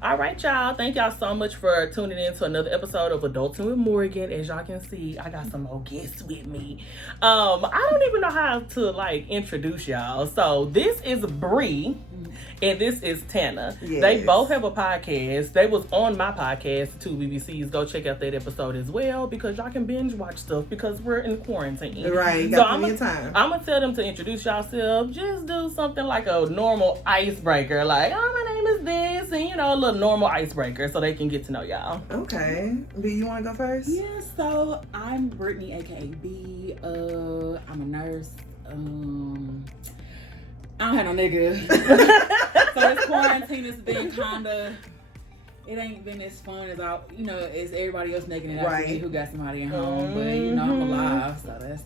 All right, y'all. Thank y'all so much for tuning in to another episode of Adulting with Morgan. As y'all can see, I got some more guests with me. I don't even know how to introduce y'all. So this is Bre, and this is Tannah. Yes. They both have a podcast. They was on my podcast, Two BBCs. Go check out that episode as well because y'all can binge watch stuff because we're in quarantine. Right. Got plenty of time. I'm gonna tell them to introduce yourself. Just do something like a normal icebreaker, like, oh, my name is this, and a little normal icebreaker so they can get to know y'all. Okay. B, you want to go first? Yeah, so I'm Brittany, aka B. I'm a nurse. I don't have no nigga. So this quarantine has been it ain't been as fun as as everybody else making it out to me who got somebody at home. But I'm alive, so that's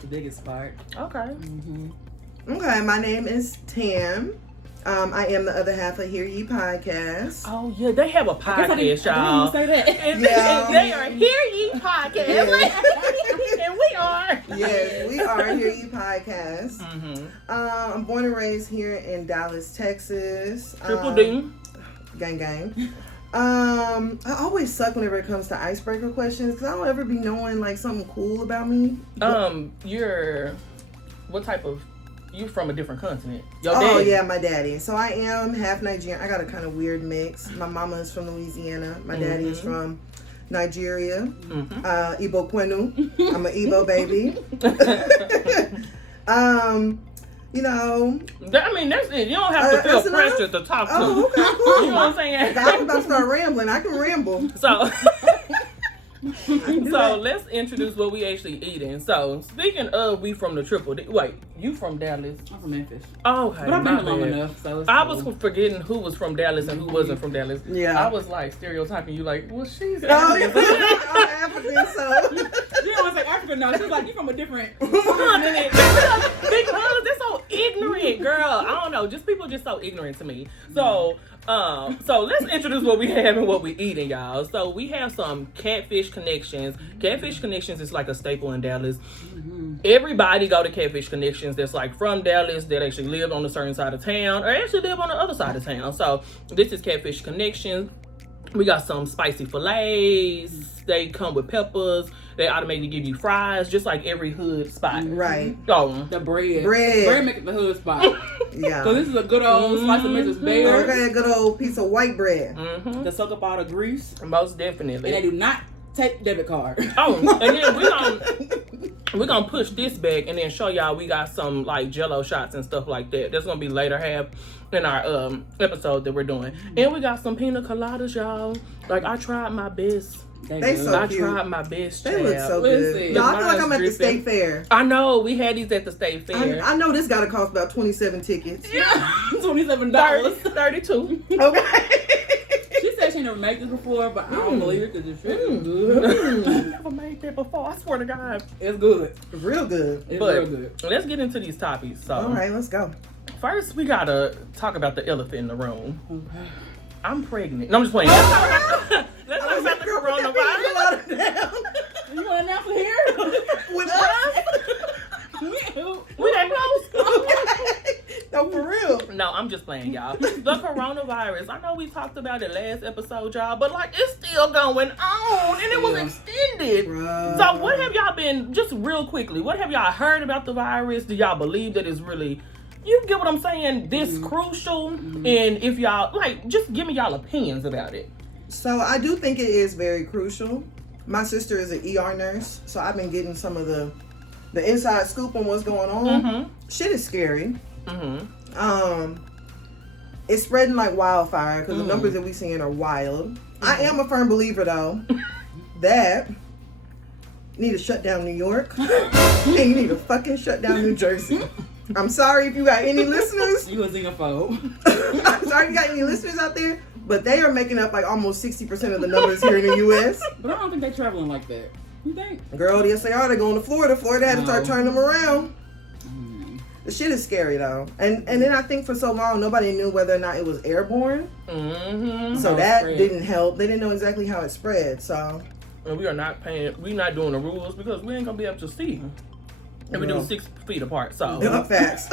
the biggest part. Okay. Mm-hmm. Okay, my name is Tam. I am the other half of HearYePodast. Oh yeah, they have a podcast, y'all. I didn't say that. Yeah. They are HearYePodast, yes. And we are. Yes, we are HearYePodast. Mm-hmm. I'm born and raised here in Dallas, Texas. Triple D. Gang gang. I always suck whenever it comes to icebreaker questions because I don't ever be knowing something cool about me. You're from a different continent. Oh, yeah, my daddy. So I am half Nigerian. I got a kind of weird mix. My mama is from Louisiana. My daddy is from Nigeria. Mm-hmm. Igbo Kwenu. I'm an Igbo baby. That's it. You don't have to feel pressure to talk to. Oh, okay, cool. You know what I'm saying? I'm about to start rambling. I can ramble. So let's introduce what we actually eating. So speaking of, we from the Triple D. Wait, you from Dallas? I'm from Memphis. Oh, okay. But I've been long enough, so it's I was forgetting who was from Dallas and who wasn't from Dallas. Yeah. I was stereotyping you well, she's I'm African, so. You don't want to say African, no. She's like, you from a different continent. Because they're so ignorant, girl. I don't know. People just so ignorant to me. So let's introduce what we have and what we eating, y'all. So we have some Catfish Connections. Catfish Connections is like a staple in Dallas. Mm-hmm. Everybody go to Catfish Connections that's from Dallas that actually live on a certain side of town or actually live on the other side of town. So this is Catfish Connections. We got some spicy fillets. They come with peppers. They automatically give you fries, just like every hood spot. Right. Oh, the bread make it the hood spot. Yeah. So this is a good old slice of Mrs. Bear. Okay, a good old piece of white bread. Mm-hmm. To soak up all the grease. Most definitely. And they do not take debit card. Oh, and then we're gonna push this back and then show y'all we got some Jell-O shots and stuff like that. That's gonna be later half in our episode that we're doing. And we got some Piña Coladas, y'all. I tried my best. They so I cute. tried my best. They look so Listen. good. Y'all, I feel like I'm at the state fair. I know we had these at the state fair. I know this gotta cost about 27 tickets. Yeah, $27. 32. Okay. She said she never made this before, but I don't believe it because it's really good. I never made that before. I swear to God, it's good. Real good. It's real good. Let's get into these topics. So, all right, let's go. First, we gotta talk about the elephant in the room. Okay. I'm pregnant. No, I'm just playing. Let's talk about the coronavirus. You want to announce it here? With us? We that close? Okay. No, for real. No, I'm just playing, y'all. The coronavirus. I know we talked about it last episode, y'all, but it's still going on, and it was extended. Bruh. So, what have y'all been? Just real quickly, what have y'all heard about the virus? Do y'all believe that it's really? You get what I'm saying? This crucial, and if y'all just give me y'all opinions about it. So I do think it is very crucial. My sister is an ER nurse, so I've been getting some of the inside scoop on what's going on. Mm-hmm. Shit is scary. Mm-hmm. It's spreading like wildfire because the numbers that we seeing are wild. I am a firm believer though that you need to shut down New York and you need to fucking shut down New Jersey. I'm sorry if you got any listeners. You a xenophobe. I'm sorry if you got any listeners out there, but they are making up almost 60% of the numbers here in the U.S. But I don't think they're traveling like that. You think? Girl, yes they are. They're going to Florida. Florida had to start turning them around. The shit is scary though. And then I think for so long, nobody knew whether or not it was airborne. Mm-hmm. So that didn't help. They didn't know exactly how it spread, so. And we are not paying, we're not doing the rules because we ain't going to be able to see. And we do 6 feet apart, so. Facts.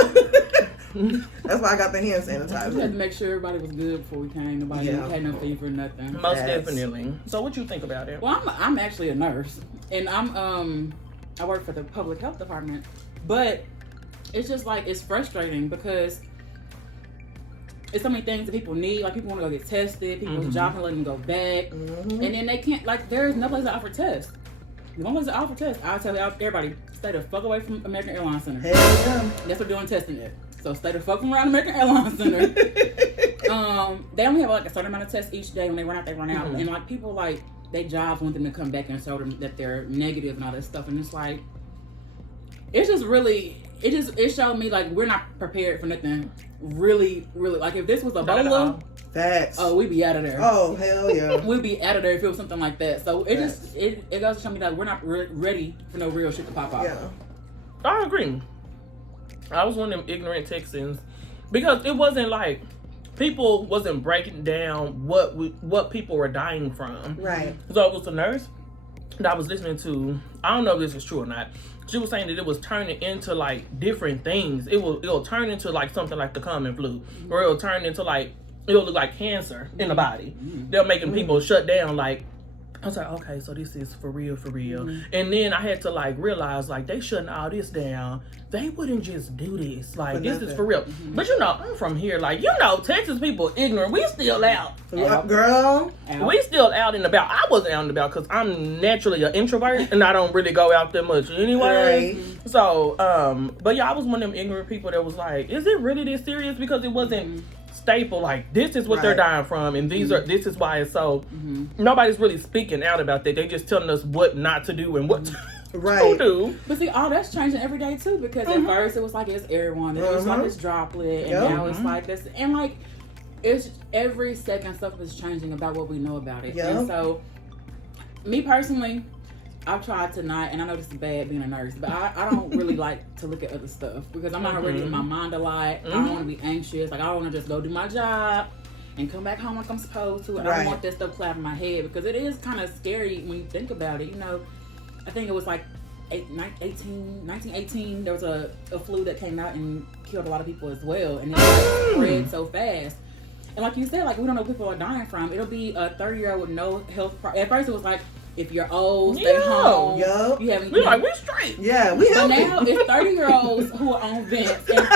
That's why I got the hand We had to sanitizer. make sure everybody was good before we came. Nobody had no fever, nothing. Most Yes. definitely. So what you think about it? Well, I'm actually a nurse, and I work for the public health department, but it's just like it's frustrating because it's so many things that people need. Like people want to go get tested, people's job can let them go back, and then they can't. Like there's no place to offer tests. The one place to offer tests, I'll tell everybody, stay the fuck away from American Airlines Center. Hell yeah. Yes, we're doing testing there. So stay the fuck from around American Airlines Center. They only have like a certain amount of tests each day. When they run out, they run out. And like people like their jobs want them to come back and show them that they're negative and all that stuff. And it's like, it's just really, it showed me like we're not prepared for nothing. Really, like if this was Ebola, Facts. oh, we'd be out of there. Oh, hell yeah. We'd be out of there if it was something like that. So it just it goes to show me that we're not ready for no real shit to pop off. Yeah. I agree. I was one of them ignorant Texans because it wasn't like people wasn't breaking down what people were dying from. Right. So it was a nurse that I was listening to. I don't know if this is true or not. She was saying that it was turning into like different things. It'll turn into like something like the common flu, or it'll turn into like it'll look like cancer in the body. They're making people shut down. Like I was like, okay, so this is for real. And then I had to like realize like they shutting all this down. They wouldn't just do this. Like For this is nothing. for real. But you know, I'm from here. Like Texas people ignorant. We still out. Girl. We still out and about. I wasn't out and about because I'm naturally an introvert and I don't really go out that much anyway. Right. So, but yeah, I was one of them ignorant people that was like, is it really this serious? Because it wasn't staple. Like this is what they're dying from, and this is why it's so. Nobody's really speaking out about that. They just telling us what not to do and what to do. But see, all that's changing every day too. Because at first it was like it's everyone, then it was like it's droplet, and now it's like this, and like it's every second stuff is changing about what we know about it. And so, me personally, I've tried to not, and I know this is bad being a nurse, but I don't really like to look at other stuff because I'm not already in my mind a lot. I don't want to be anxious. Like I want to just go do my job and come back home like I'm supposed to. And I don't want that stuff clapping my head because it is kind of scary when you think about it. You know, I think it was like 1918. There was a flu that came out and killed a lot of people as well, and it like, spread so fast. And like you said, like we don't know what people are dying from. It'll be a 30-year-old with no health. At first, it was like, if you're old, stay home. You haven't. We like we straight. Yeah, we But healthy. now it's 30-year-olds who are on vents and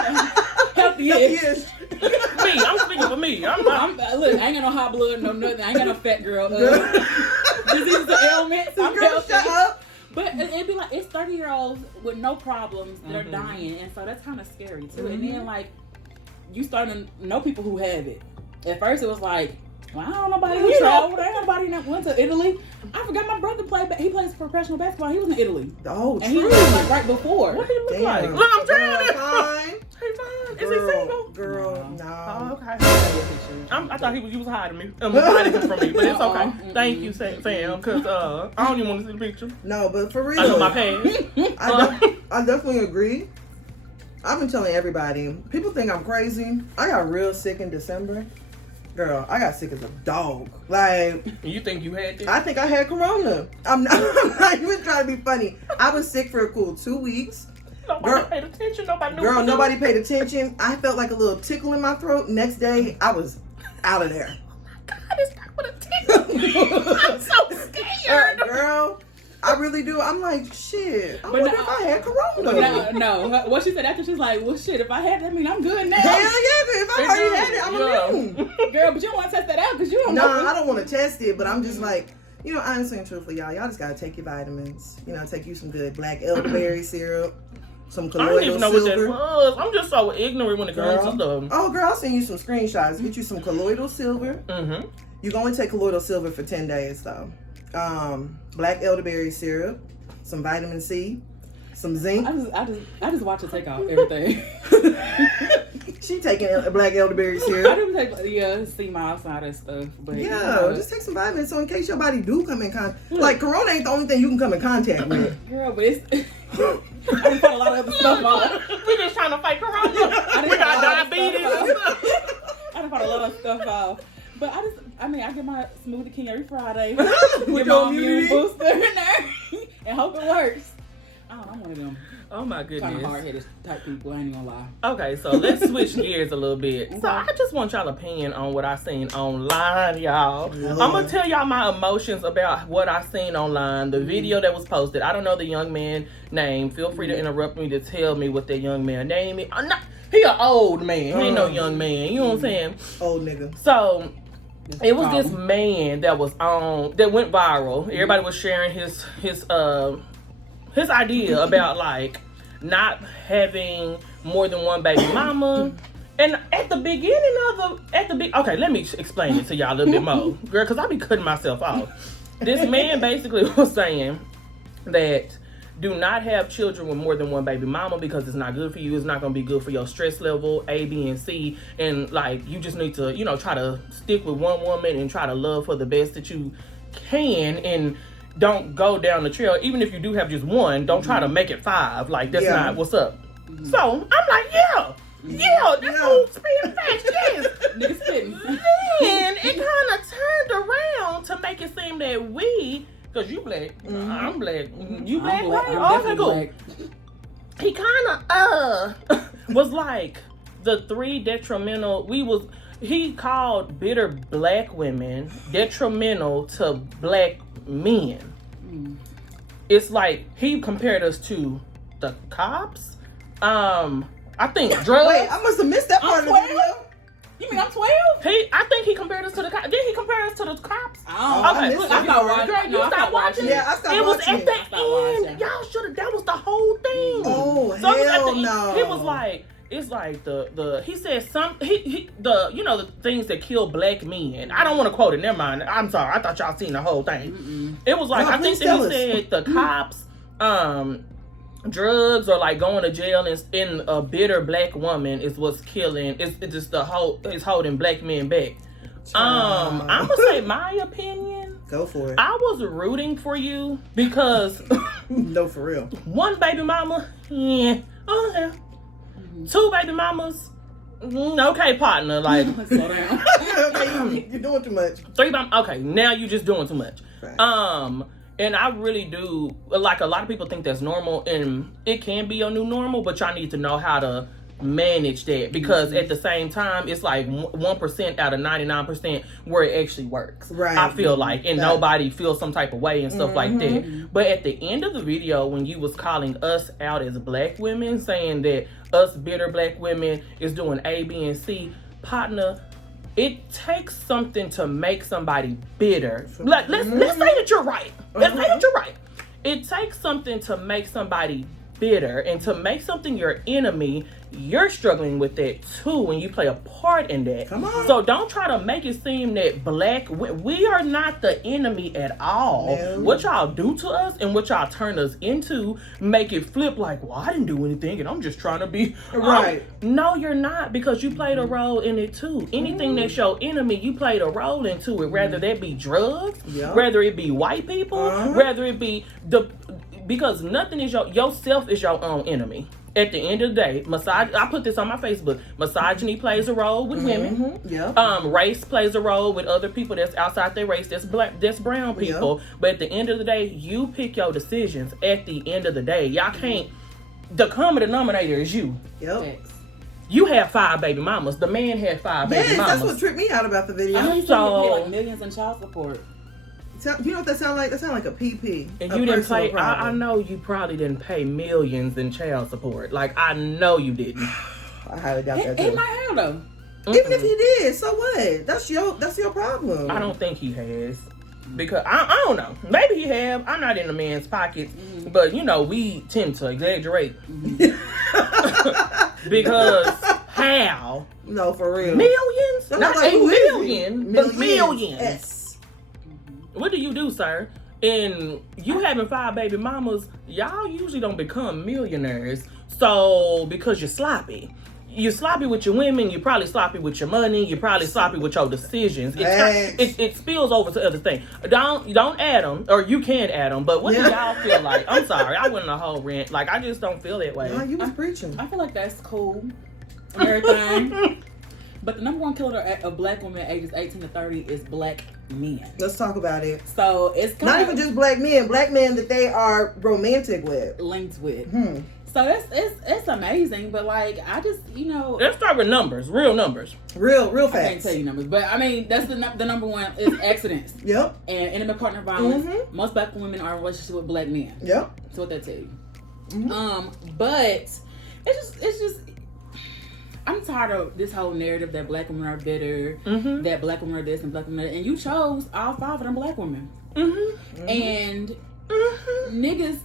healthy-ish. Me, I'm speaking for me. Look, I ain't got no high blood, no nothing. I ain't got no fat girl. Diseases or ailments. I'm Girl, healthy. shut up. But it'd be like it's 30-year-olds with no problems that are dying, and so that's kind of scary too. And then like you starting to know people who have it. At first, it was like, well, I don't know nobody who traveled. Ain't nobody that went to Italy. I forgot my brother played. He plays professional basketball. He was in Italy. Oh, And he was like right before. What he look Damn. like? Look, I'm trying to. Fine. Hey, fine. Is he single? Girl, Oh, no. okay. I thought you was hiding me. Hiding him from me, but it's okay. Thank you, Sam, because I don't even want to see the picture. No, but for real. I know my pants. I definitely agree. I've been telling everybody, people think I'm crazy. I got real sick in December. Girl, I got sick as a dog. Like, You think you had this? I think I had corona. I'm not even trying to be funny. I was sick for a cool 2 weeks. Nobody paid attention. Nobody knew. Girl, what to do. nobody paid attention. I felt like a little tickle in my throat. Next day, I was out of there. God, it's not what a tickle. I'm so scared. Girl, I really do. I'm like, shit. I But wonder no- if I had corona. No. What she said after, she's like, well, shit, if I had that, I mean, I'm good now. Hell yeah, if I already had it, I'm immune. Girl, but you don't want to test that out because you don't No, know. I don't want to test it, but I'm just like, you know, honestly and truthfully, y'all just gotta take your vitamins. You know, take you some good black elderberry syrup, some I don't colloidal even know what that silver. was. I'm just so ignorant when it comes to stuff. Oh, girl, I'll send you some screenshots. Get you some colloidal silver. Mm-hmm. You can only take colloidal silver for 10 days, though. Black elderberry syrup, some vitamin C, some zinc. I just watch her take out everything. She taking black elderberry I syrup. do take sea moss and all that stuff. But Yeah, just take some vitamins so in case your body do come in contact. Like, corona ain't the only thing you can come in contact with. girl, but it's I didn't put a lot of other stuff on. We just trying to fight corona. didn't We got put a lot of diabetes. I done put a lot of stuff off. But I get my Smoothie King every Friday. With Get your my immune immunity. booster in there. And hope it works. I'm one of them. Oh my Kind of goodness. hard-headed type people, I ain't gonna lie. Okay, so let's switch gears a little bit. So Okay. I just want y'all opinion on what I seen online, y'all. Yeah. I'm gonna tell y'all my emotions about what I seen online. The video that was posted. I don't know the young man name. Feel free to interrupt me to tell me what that young man name is. He an old man. He ain't no young man. You know what I'm saying? Old nigga. So It's it was a this problem. man that was that went viral. Everybody was sharing his idea about like not having more than one baby mama. And at the beginning of okay, let me explain it to y'all a little bit more, girl, because I be cutting myself off. This man basically was saying that do not have children with more than one baby mama because it's not good for you. It's not going to be good for your stress level, A, B, and C. And like, you just need to, try to stick with one woman and try to love for the best that you can. And don't go down the trail. Even if you do have just one, don't try to make it 5. Like, that's not what's up. So I'm like, this dude spitting facts, yes. Niggas spitting. Then it kind of turned around to make it seem that because you black, I'm black. You black, I'm right? I'm Oh, okay, definitely cool. black. He kind of was like the 3 detrimental. He called bitter black women detrimental to black men. It's like he compared us to the cops. I think drugs. Wait, I must have missed that part of the 12? video. You mean I'm 12? I think he compared us to the cops. Did he compare us to the cops? I missed look, it. I stopped watching. Girl, you stopped watching. Yeah, I stopped It was watching at it. the I stopped watching. end. Y'all should have. That was the whole thing. Oh, So it was at hell the end. no. He was like, it's like the he said the things that kill black men. I don't want to quote it. Never mind. I'm sorry. I thought y'all seen the whole thing. It was like No, I think please that he tell us. said the cops, drugs or like going to jail in a bitter black woman is what's killing. It's just it's holding black men back. I'm gonna say my opinion. Go for it. I was rooting for you because No, for real. one baby mama, yeah, okay. 2 baby mamas, okay, partner. Like Slow down. Okay, you're doing too much. 3 okay, now you just doing too much. Right. And I really do, like, a lot of people think that's normal, and it can be a new normal, but y'all need to know how to manage that, because at the same time, it's like 1% out of 99% where it actually works. Right. I feel like, and nobody feels some type of way and stuff like that. But at the end of the video, when you was calling us out as black women, saying that us bitter black women is doing A, B, and C, partner, it takes something to make somebody bitter. Like, let's say that you're right. Let's say that you're right. It takes something to make somebody bitter, and to make something your enemy. You're struggling with that too when you play a part in that. Come on. So don't try to make it seem that we are not the enemy at all. No. What y'all do to us and what y'all turn us into make it flip like, well, I didn't do anything and I'm just trying to be Right. No, you're not, because you played a role in it too. Anything that's your enemy, you played a role into it. Whether that be drugs, whether it be white people, whether it be because nothing is yourself is your own enemy. At the end of the day, I put this on my Facebook. Misogyny plays a role with women. Race plays a role with other people that's outside their race, that's black, that's brown people. But at the end of the day, you pick your decisions. At the end of the day, y'all can't. The common denominator is you. You have 5 baby mamas. The man had 5 baby mamas. That's what tripped me out about the video. I know you pay like millions in child support. You know what that sound like? That sound like a PP. And you didn't pay. I know you probably didn't pay millions in child support. Like, I know you didn't. I highly doubt that He too. might have though. Even if he did, so what? That's your problem. I don't think he has. Because I don't know. Maybe he have. I'm not in the man's pockets, but we tend to exaggerate. Because how? No, for real. Millions? I'm Not like, a who is he? million, but millions. Yes. What do you do, sir? And you having 5 baby mamas, y'all usually don't become millionaires. So, because you're sloppy. You're sloppy with your women, you're probably sloppy with your money, you're probably sloppy with your decisions. It spills over to other things. Don't add them, or you can add them, but what do y'all feel like? I'm sorry, I went on a whole rant. Like, I just don't feel that way. No, you was preaching. I feel like that's cool and everything. But the number 1 killer of black women ages 18 to 30 is black men. Let's talk about it. So it's kind Not of even just black men that they are romantic with. linked with. So it's amazing, but like I just let's start with numbers, real numbers, real I can't facts. tell you numbers, but I mean that's the number one is accidents. Yep. And intimate partner violence. Mm-hmm. Most black women are in a relationship with black men. Yep. That's what they tell you. Mm-hmm. But it's just I'm tired of this whole narrative that black women are better, that black women are this and black women are that. And you chose all 5 of them black women. And niggas,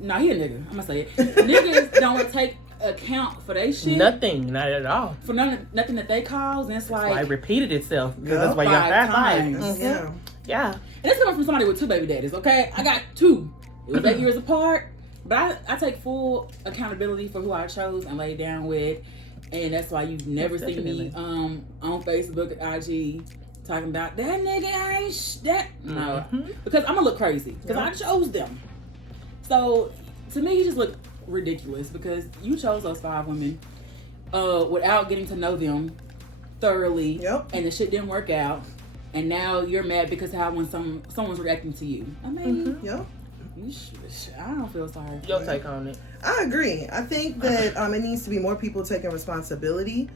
no, he a nigga. I'm gonna say it. Niggas don't take account for they shit. Nothing, not at all. For nothing that they cause, and it's Why it like repeated itself. Because Yeah. that's why you got 5 that times. fight. Yeah. Yeah. and it's coming from somebody with 2 baby daddies. Okay, I got 2. It was 8 years apart, but I take full accountability for who I chose and laid down with, and that's why you've never seen me on Facebook or IG talking about that nigga ain't that. No, because I'm gonna look crazy because I chose them. So to me, you just look ridiculous because you chose those 5 women without getting to know them thoroughly, and the shit didn't work out, and now you're mad because how when someone's reacting to you. I mean, I don't feel sorry. Your take on it? I agree. I think that it needs to be more people taking responsibility.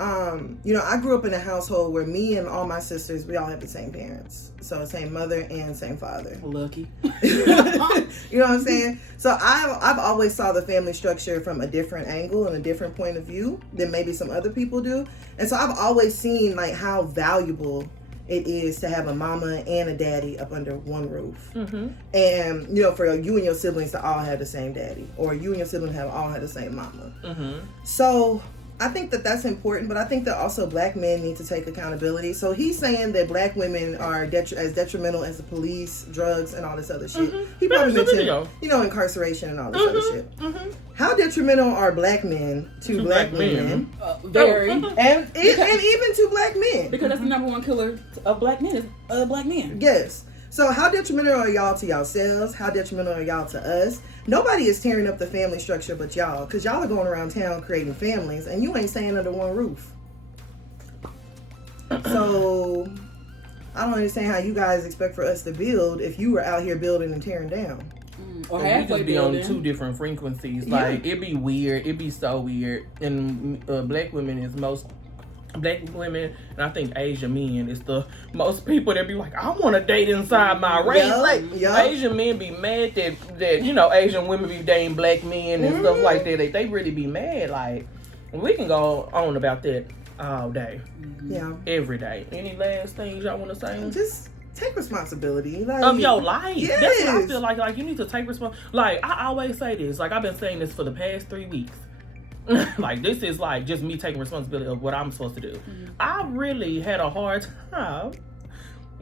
I grew up in a household where me and all my sisters, we all have the same parents. So same mother and same father. Lucky. You know what I'm saying? So I've always saw the family structure from a different angle and a different point of view than maybe some other people do. And so I've always seen like how valuable it is to have a mama and a daddy up under one roof. And for you and your siblings to all have the same daddy, or you and your siblings all have the same mama. So I think that that's important, but I think that also black men need to take accountability. So he's saying that black women are as detrimental as the police, drugs, and all this other shit. He probably mentioned, incarceration and all this other shit. How detrimental are black men to black women? Very. And even to black men. Because that's the number one killer of black men is black men. Yes. So how detrimental are y'all to yourselves? How detrimental are y'all to us? Nobody is tearing up the family structure but y'all. Because y'all are going around town creating families and you ain't staying under one roof. So I don't understand how you guys expect for us to build if you were out here building and tearing down. Or we halfway just be building. on 2 different frequencies. Like it be weird. It be so weird. And black women, and I think Asian men is the most people that be like, I want to date inside my race. Asian men be mad that Asian women be dating black men and stuff like that. They really be mad. Like, we can go on about that all day. Yeah. Every day. Any last things y'all want to say? Just take responsibility. Like, of your life. Yes. That's what I feel like. Like, you need to take responsibility. Like, I always say this. Like, I've been saying this for the past 3 weeks. Like, this is like just me taking responsibility of what I'm supposed to do. I really had a hard time.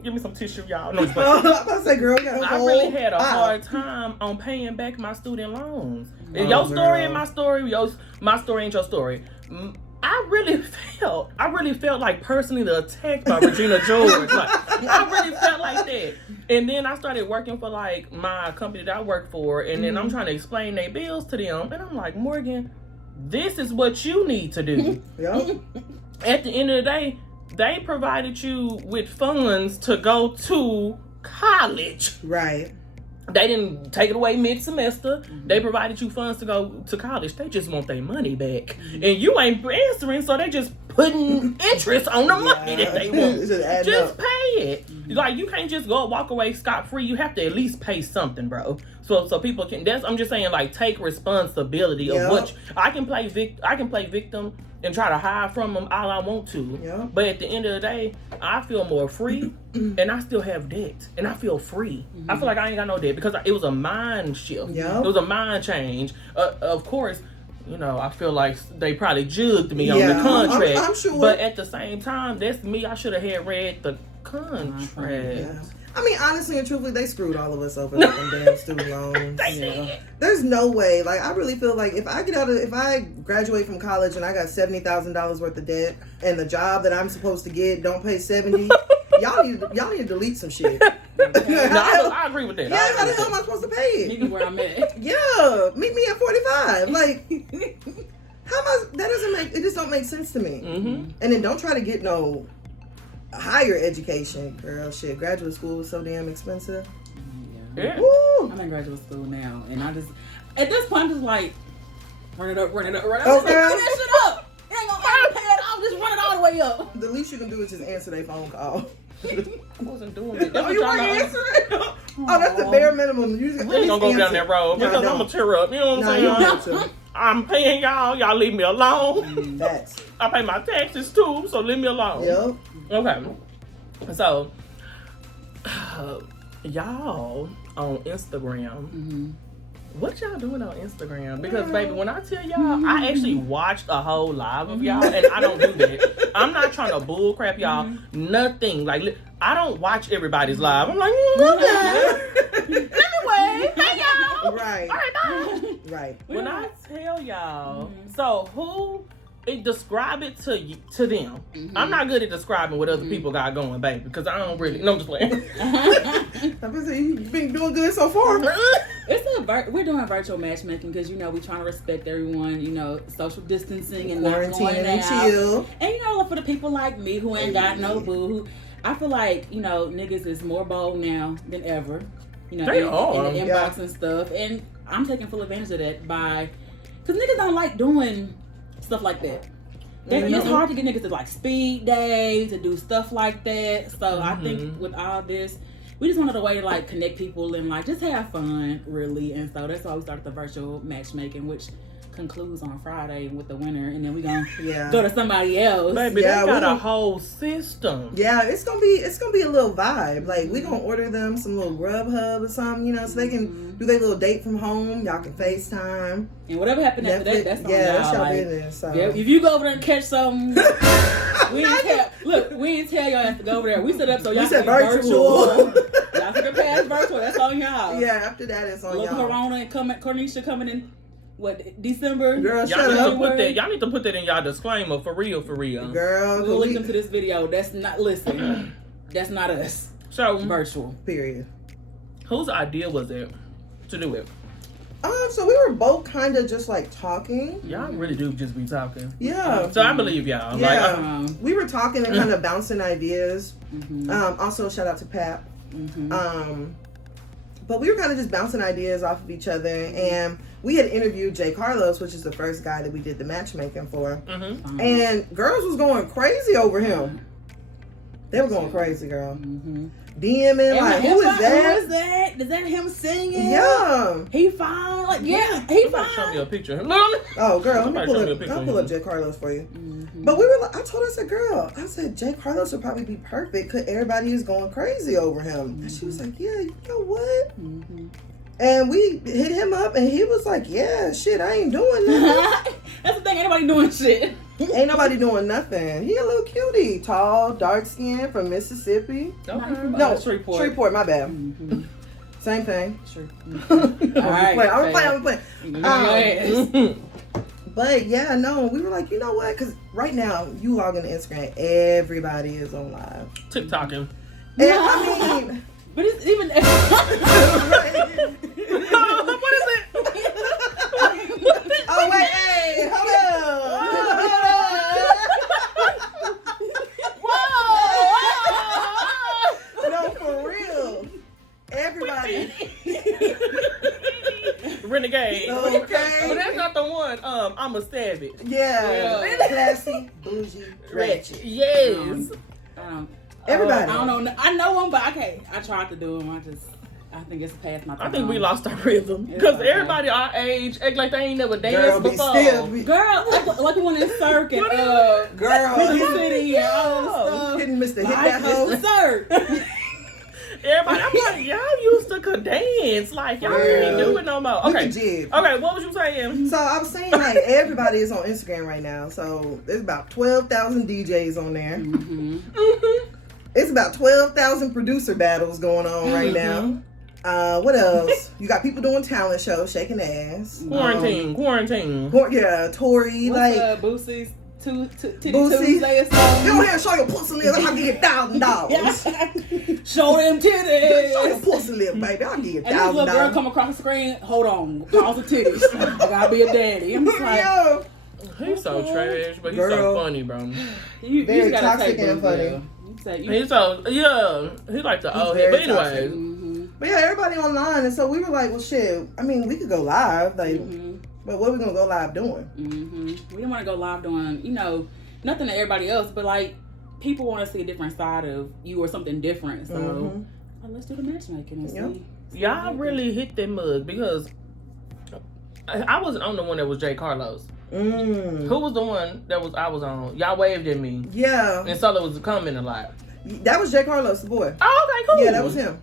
Give me some tissue, y'all. No, I'm about to say, girl, I really had a hard time on paying back my student loans. Your story and my story. My story ain't your story. I really felt like personally attacked by Regina George. Like, I really felt like that. And then I started working for like my company that I work for, and then I'm trying to explain their bills to them, and I'm like, Morgan, this is what you need to do. At the end of the day, they provided you with funds to go to college. Right. They didn't take it away mid-semester. They provided you funds to go to college. They just want their money back. And you ain't answering, so they just putting interest on the money that they want. Just pay it. Like, you can't just go walk away scot-free. You have to at least pay something, bro. So people can, I'm just saying, like, take responsibility of what I can play victim and try to hide from them all I want to. But at the end of the day, I feel more free and I still have debt. And I feel free. I feel like I ain't got no debt because it was a mind shift. It was a mind change. Of course, I feel like they probably jugged me on the contract. I'm sure. But at the same time, that's me. I should have had read the contract. I mean, honestly and truthfully, they screwed all of us over with them damn student loans. There's no way. Like, I really feel like if I graduate from college and I got $70,000 worth of debt, and the job that I'm supposed to get don't pay $70,000, y'all need to delete some shit. I agree with that. Yeah, how the hell am I supposed to pay it? Meet me where I'm at. Yeah, meet me at 45. Like, how am I? That doesn't make. It just don't make sense to me. And then don't try to get no higher education, girl. Shit, graduate school was so damn expensive. Yeah. Woo. I'm in graduate school now, and I just at this point I'm just like, Run it up. Okay. Run that shit up. It ain't gonna pay it off. Just run it all the way up. The least you can do is just answer their phone call. I wasn't doing it. Oh, you weren't answering? Oh, that's the bare minimum. You We ain't gonna go down that road because I'm gonna tear up. You know what I'm you saying? don't have to. I'm paying y'all. Y'all leave me alone. That's. I pay my taxes too, so leave me alone. Yep. Okay. So, y'all on Instagram. What y'all doing on Instagram? Because baby, when I tell y'all, I actually watched a whole live of y'all, and I don't do that. I'm not trying to bull crap y'all. Nothing. Like, I don't watch everybody's live. I'm like, okay. Anyway, hey y'all. Right. All right, bye. Right. When I tell y'all, so who? Describe it to them. I'm not good at describing what other people got going, baby, because I don't really. No, I'm just playing. I'm gonna say you've been doing good so far. We're doing virtual matchmaking because we're trying to respect everyone. Social distancing and Quarantine not going and out. chill. And for the people like me who ain't got no boo, I feel like niggas is more bold now than ever. They in are. the inbox and stuff, and I'm taking full advantage of that because niggas don't like doing stuff like that. It's hard to get niggas to like speed days, to do stuff like that. So I think with all this, we just wanted a way to like connect people and like just have fun, really. And so that's why we started the virtual matchmaking, which concludes on Friday with the winner, and then we gonna go to somebody else. Baby, they got a whole system. Yeah, it's gonna be a little vibe. Like we gonna order them some little Grubhub or something, so they can do their little date from home. Y'all can FaceTime. And whatever happened after that, that's on y'all. That's y'all like, business. So. Yeah, if you go over there and catch something, we ain't tell y'all have to go over there. We set up so y'all can be virtual. Y'all can pass virtual. That's on y'all. Yeah, after that it's on y'all. Corona and Cornisha coming in. What, December? Girl, y'all shut need up. to put that. Y'all need to put that in y'all disclaimer for real. Girl, we'll link them to this video. That's not that's not us. So virtual. Period. Whose idea was it to do it? So we were both kind of just like talking. Y'all really do just be talking. Yeah. So I believe y'all. Yeah. Like, we were talking and kind of bouncing ideas. Also, shout out to Pap. But we were kind of just bouncing ideas off of each other, and we had interviewed Jay Carlos, which is the first guy that we did the matchmaking for. And girls was going crazy over him. They were going crazy, girl. DMing like, who is that? Who is that? Is that him singing? Yeah. He fine. Like, yeah, he fine. Show me a picture. Oh, girl, let me I'll pull up Jay Carlos for you. But we were like, I told her, I said, girl, I said, Jay Carlos would probably be perfect because everybody is going crazy over him. And she was like, yeah, you know what? And we hit him up and he was like, yeah, shit, I ain't doing nothing. That's the thing, ain't nobody doing shit. Ain't nobody doing nothing. He a little cutie, tall, dark skin from Mississippi. No, Shreveport, my bad. Same thing. I'm playing. But yeah, no, we were like, you know what? Because right now, you log into Instagram, everybody is on live. TikToking. And I mean, but it's even. What is it? Oh wait, hey, hold on. No, for real. Everybody. Renegade. Okay. But that's not the one. I'm a savage. Yeah. Classy, bougie, ratchet. Yes. Everybody. I don't know. I know him, but I can't. I tried to do him. I think it's past my time. I think we lost our rhythm because everybody our age act like they ain't never danced before. Girl, like the one in Circuit. Girl, City and all that stuff. Hitting Mr. Hit that hoe. Everybody, I'm like, y'all used to could dance. Like, y'all can't do it no more. Okay. Okay, what was you saying? So, I was saying, like, everybody is on Instagram right now. So, there's about 12,000 DJs on there. It's about 12,000 producer battles going on right now. What else? You got people doing talent shows, shaking ass. Quarantine. Yeah, Tori. What's like, Boosie's Tuesday or Boosie. something? Go ahead and show your pussy lips. I'll give you $1,000. Show them titties. Show your pussy lips, baby. I'll give you $1,000. And this little girl come across the screen. Hold on. Pause the titties. I gotta be a daddy. I'm just like, Yo. He's so trash, but he's so funny, bro. Very toxic and funny. He's so, he's like the old head. But anyways. But yeah, everybody online. And so we were like, well, shit, I mean, we could go live. Like, But what are we gonna go live doing? We don't want to go live doing, nothing to everybody else, but like people want to see a different side of you or something different. So let's do the matchmaking and see. Y'all really hit that mug because I wasn't on the one that was J. Carlos. Who was the one that I was on? Y'all waved at me. Yeah. And Solo was commenting a lot. That was J. Carlos, the boy. Oh, okay, cool. Yeah, that was him.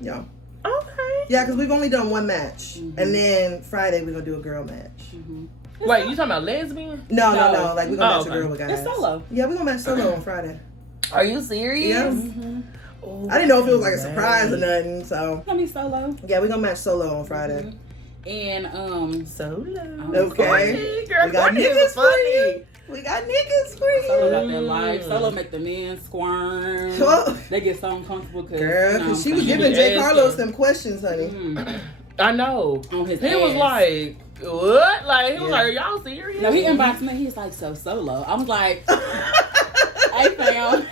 Yeah. Okay. Yeah, because we've only done one match. And then Friday we're going to do a girl match. Wait, you talking about lesbian? No. Like, we're going to match a girl with guys. It's solo. Yeah, we're going to match solo on Friday. Are you serious? Yeah. I didn't know if it was like a surprise or nothing, so. It's going to be solo. Yeah, we're going to match solo on Friday. And, Solo. Okay. Girl, We got niggas for you. We got niggas for you. Solo got their life. Solo make the men squirm. Well, They get so uncomfortable girl, because she was you giving be J. asking. Carlos them questions, honey. I know. On his He was ass. like, what? Like, he was Yeah. like, are y'all serious? No, he inboxed me. He's like, so solo. I was like, hey, fam,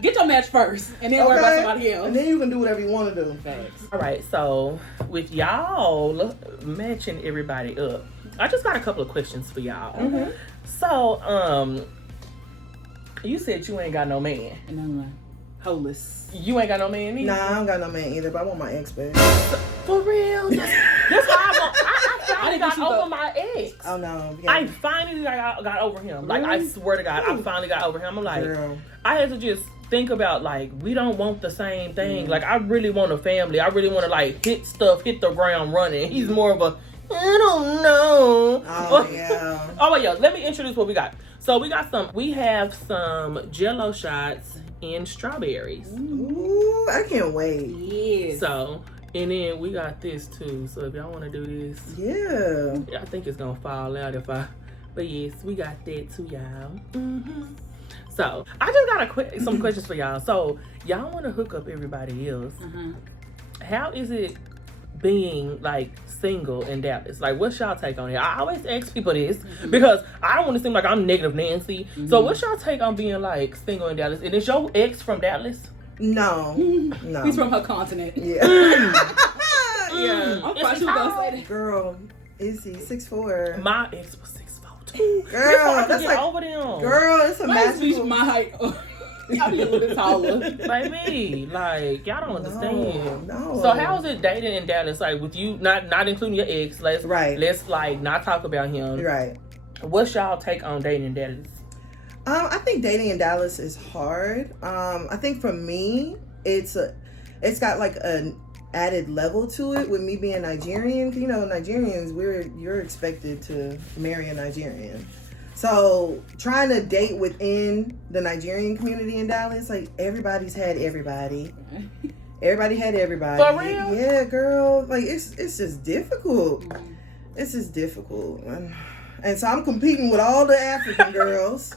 get your match first, and then worry about somebody else. And then you can do whatever you want to do. Facts. All right, so with y'all matching everybody up, I just got a couple of questions for y'all. So, you said you ain't got no man. And I'm like, holeless. You ain't got no man either? Nah, I don't got no man either, but I want my ex back. For real? That's why I finally got think you over go- my ex. Oh, no. Yeah. I finally got over him. Like, I swear to God, I finally got over him. I'm like, Girl. I had to just think about, like, we don't want the same thing. Like, I really want a family. I really want to, like, hit the ground running. He's more of a, I don't know. Oh, yeah. Oh, wait, yo, let me introduce what we got. So, we have some Jell-O shots in strawberries. Ooh, I can't wait. Yes. So, and then we got this, too. So, if y'all want to do this, Yeah. I think it's going to fall out but yes, we got that, too, y'all. So, I just got some questions for y'all. So, y'all want to hook up everybody else. How is it being, like, single in Dallas? Like, what's y'all take on it? I always ask people this because I don't want to seem like I'm negative Nancy. So, what's y'all take on being, like, single in Dallas? And is your ex from Dallas? No. No. He's from her continent. Yeah. Yeah. I'm Is quite he sure tall? gonna say that. Girl, is he 6'4"? My ex was 6'4" too. Girl, It's hard to that's get like, over them. girl, it's a My ex reached magical. my height. I'll be a little bit taller. Baby, like, y'all don't understand. No. So how is it dating in Dallas? Like, with you, not including your ex, let's like not talk about him. Right. What's y'all take on dating in Dallas? I think dating in Dallas is hard. I think for me, it's got like an added level to it with me being Nigerian. You know, Nigerians, you're expected to marry a Nigerian. So trying to date within the Nigerian community in Dallas, like everybody's had everybody. Everybody had everybody. For real? Yeah, girl. Like it's just difficult. It's just difficult. And so I'm competing with all the African girls.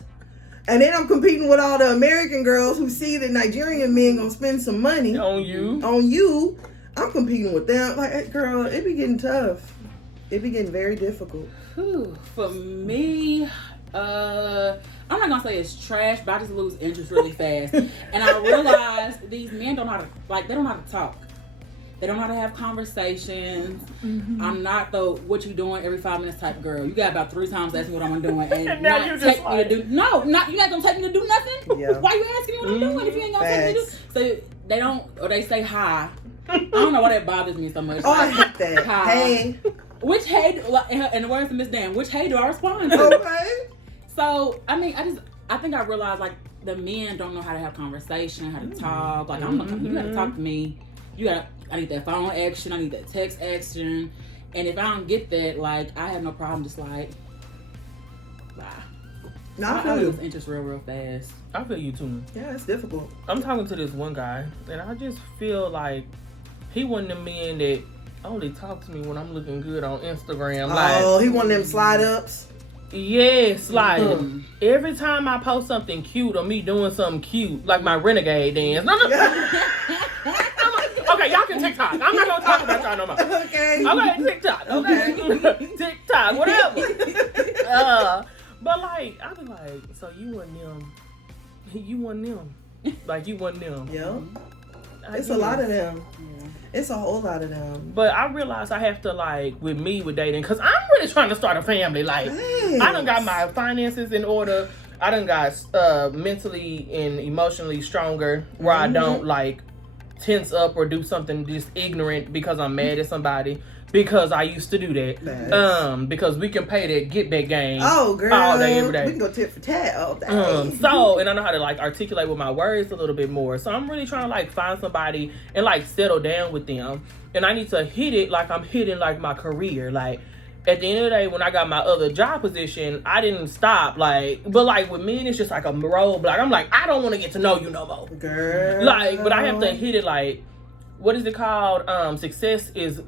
And then I'm competing with all the American girls who see that Nigerian men gonna spend some money On you? on you. I'm competing with them. Like, hey, girl, it be getting tough. It be getting very difficult. Whew. For me, I'm not gonna say it's trash, but I just lose interest really fast. And I realize these men don't know how to, like, they don't know how to talk. They don't know how to have conversations. I'm not the what you doing every 5 minutes type of girl. You got about 3 times asking what I'm doing and Now not you take just me to do. No, you're not gonna take me to do nothing. Yeah. Why you asking me what I'm doing if you ain't gonna take me to do? Facts. So they don't, or they say hi. I don't know why that bothers me so much. Oh, I Like, hate that. hi. Hey. Which hey, in the words of Miss Dan, which hey do I respond to? Okay. So I mean, I think I realized like the men don't know how to have conversation, how to talk. Like you gotta talk to me. I need that phone action. I need that text action. And if I don't get that, like I have no problem just like bye. No, I I feel lose you. interest real fast. I feel you too. Yeah, it's difficult. I'm talking to this one guy, and I just feel like he one of them men that only talk to me when I'm looking good on Instagram. Like, Oh, he one of them slide ups. yes, like every time I post something cute or me doing something cute, like my renegade dance. No. Okay, y'all can TikTok. I'm not gonna talk about y'all no more. Okay. Okay, TikTok. Okay, TikTok, whatever. But like, I be like, so you want them? Like you want them? Yeah. It's a lot of them. It's a whole lot of them. But I realize I have to, like, with dating, because I'm really trying to start a family. Like, I done got my finances in order. I done got mentally and emotionally stronger, where I don't, like, tense up or do something just ignorant because I'm mad at somebody. Because I used to do that. Because we can pay that get back game. Oh, girl. All day, every day. We can go tit for tat all day. And I know how to, like, articulate with my words a little bit more. So I'm really trying to, like, find somebody and, like, settle down with them. And I need to hit it like I'm hitting, like, my career. Like, at the end of the day, when I got my other job position, I didn't stop. Like, but, like, with men, it's just like a roadblock. I'm like, I don't want to get to know you no more. Girl. Like, but I have to hit it like, what is it called? Success is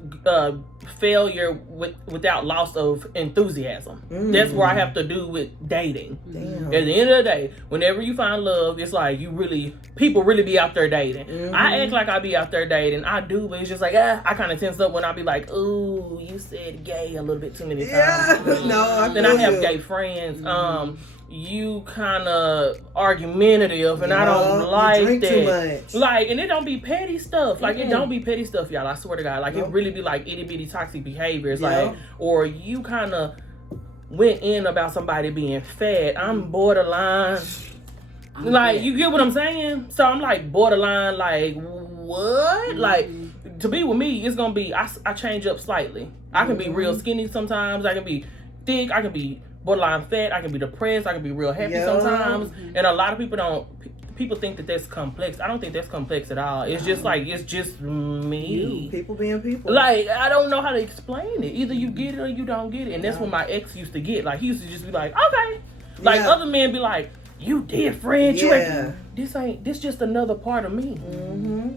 failure without loss of enthusiasm. That's where I have to do with dating. Damn. At the end of the day, whenever you find love, it's like people really be out there dating. I act like I be out there dating. I do, but it's just like, I kind of tense up when I be like, ooh, you said gay a little bit too many times. Yeah. No, Then I have gay friends. You kind of argumentative, and I don't like you drink that. Too much. Like, and it don't be petty stuff. Like, it don't be petty stuff, y'all. I swear to God. Like, it really be like itty bitty toxic behaviors. Like, or you kind of went in about somebody being fat. I'm borderline. Like, you get what I'm saying? So I'm like borderline. Like, what? Like, to be with me, it's gonna be. I change up slightly. I can be real skinny sometimes. I can be thick. I can be borderline fat. I can be depressed. I can be real happy sometimes. And a lot of people think that that's complex. I don't think that's complex at all. It's just like, it's just me. People being people. Like, I don't know how to explain it. Either you get it or you don't get it. And that's what my ex used to get. Like, he used to just be like, okay. Like, other men be like, you different. This just another part of me.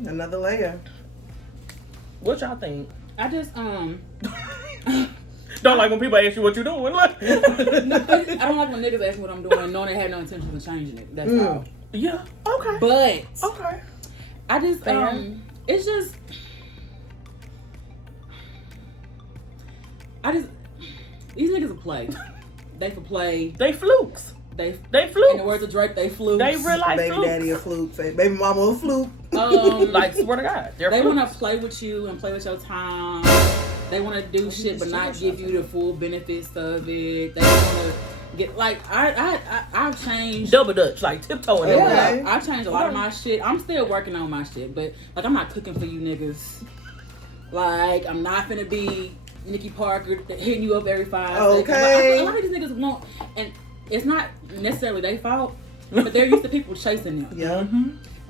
Another layer. What y'all think? I just don't like when people ask you what you doing. Like, I don't like when niggas ask me what I'm doing, knowing they had no intention of changing it. That's all. Yeah. Okay. But okay. I just it's just these niggas will play. They can play. They flukes. They flukes. In the words of Drake, they flukes. They real life baby flukes. daddy a fluke. Baby mama a fluke. Like, swear to God, they want to play with you and play with your time. They want to do shit but not give you the full benefits of it. They want to get like I've changed double dutch, like tiptoeing. Yeah, I've changed a lot of my shit. I'm still working on my shit, but like I'm not cooking for you niggas. Like I'm not finna be Nikki Parker hitting you up every 5 seconds. Okay. A lot of these niggas won't, and it's not necessarily their fault, but they're used to people chasing them. Yeah.